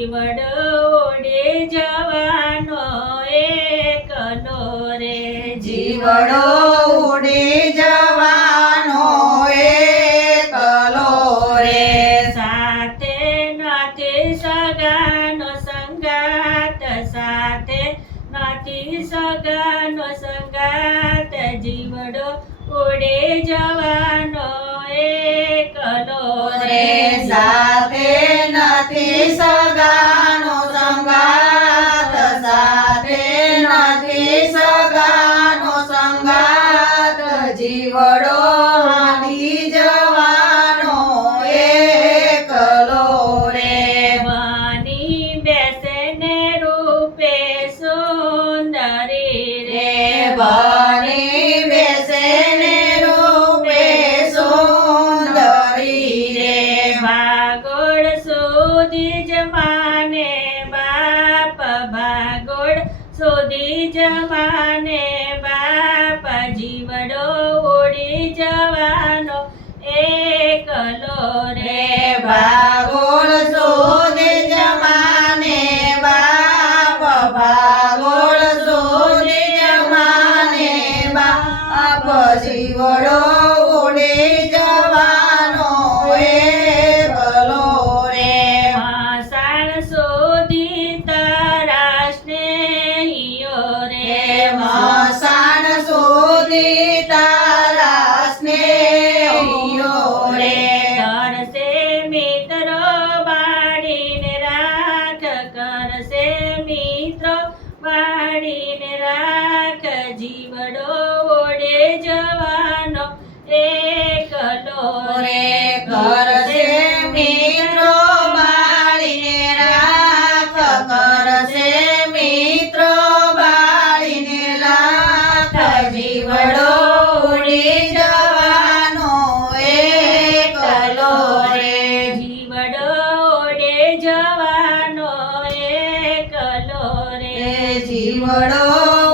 જીવડો ઉડે જવાનો એકલો રે જીવડો ઉડી જવાનો એકલો રે સાથે નથી સગાનો સંગાત સાથે નથી સગાનો સંગાત જીવડો ઉડે જવાનો એકલો રે સાથે નથી સગાનો સંગાત સાથે નથી સગાનો સંગાત જીવડો હાલી જવાનો એકલો રે વાની બેસે ને રૂપે સુંદરી રે બની બેસે ને રૂપે સુંદરી રે ભાગોળ સુધી જમાને બાપ ભાગોળ સુધી જમાને બાપ જીવડો ઉડી જવાનો એકલો રે ભાગોળ સુધી જમાને બાપ ભાગોળ સુધી જમાને બાપ જીવડો ઉડી જવાનો એકલો રે મસાણ સુધી તારા સ્નેહીઓ રે મસાણ સુધી તારા સ્નેહીઓ રે કરશે મિત્રો બાળીને રાખ કરશે મિત્રો બાળીને રાખ જીવડો ઉડે જવાનો એકલો રે કરશે મિત્રો બાળીને રાખ કરશે મિત્રો બાળીને રાખ જીવડો ઉડી જવાનો એકલો રે જીવડો ઉડે જવાનો એકલો રે જીવડો